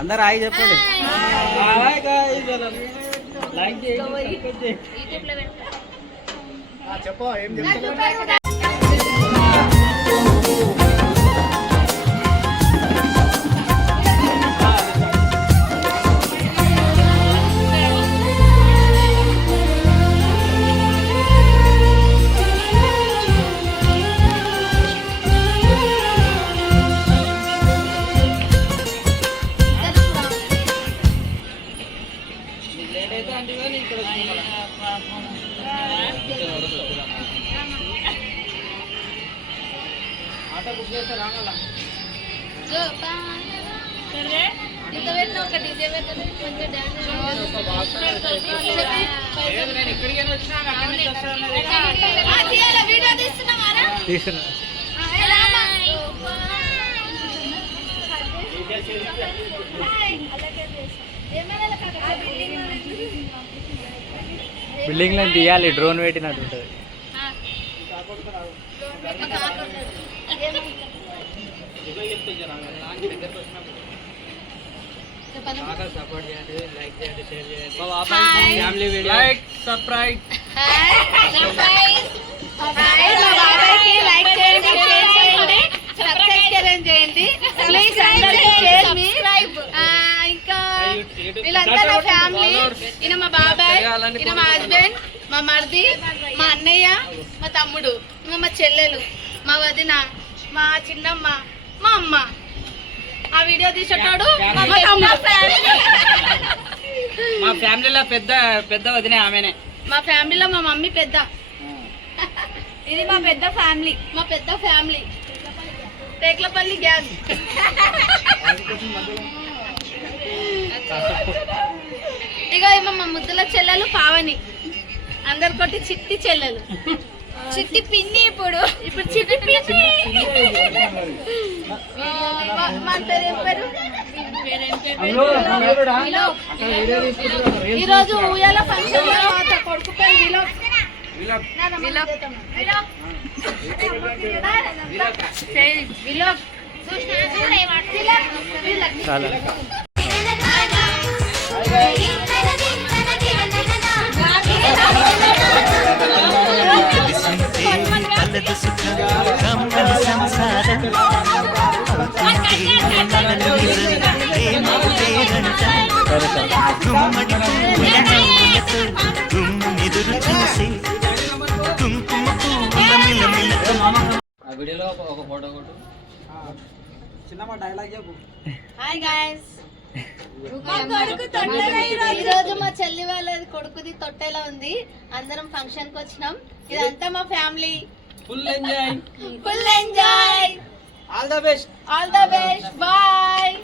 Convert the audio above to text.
అందరు హాయ్ చెప్పండి. చెప్పు ఏం చెప్తా. బిల్డింగ్ లో తీయాలి, డ్రోన్ పెట్టినట్టు ఉంటుంది. సపోర్ట్ చేయండి, లైక్ చేయండి, షేర్ చేయండి. Family video like subscribe like చేయండి, షేర్ చేయండి, సబ్స్క్రైబ్ చేయండి. ప్లీజ్ అందరికీ షేర్ మీ. ఇంకా వీళ్ళందరూ నా ఫ్యామిలీ. ఈయన మా బాబాయ్, ఈయన మా హస్బెండ్, మా మరిది, మా అన్నయ్య, మా తమ్ముడు, ఇంకా మా చెల్లెలు, మా వదిన, మా చిన్నమ్మ, మా అమ్మ. ఆ వీడియో తీసేటాడు మా ఫ్యామిలీలో పెద్ద వదిన ఆమెనే. మా ఫ్యామిలీలో మా మమ్మీ పెద్ద. ఇది మా పెద్ద ఫ్యామిలీ. మా పెద్ద ఫ్యామిలీ టేక్లపల్లి గ్యాంగ్. ఇక మా ముద్దుల చెల్లెలు పావని, అందరికొట్టి చిట్టి చెల్లెలు, చిట్టి పిన్ని. ఇప్పుడు చిట్టి పిన్ని. ఈరోజు ఊయాల ఫంక్షన్ లో కొడుకు పేరు హాయ్ గైస్, ఈరోజు మా చెల్లి వాళ్ళది కొడుకుది తొట్టెలా ఉంది. అందరం ఫంక్షన్ కి వచ్చినాం. ఇదంతా మా family. Full enjoy, full enjoy. All the best, all the best. Bye.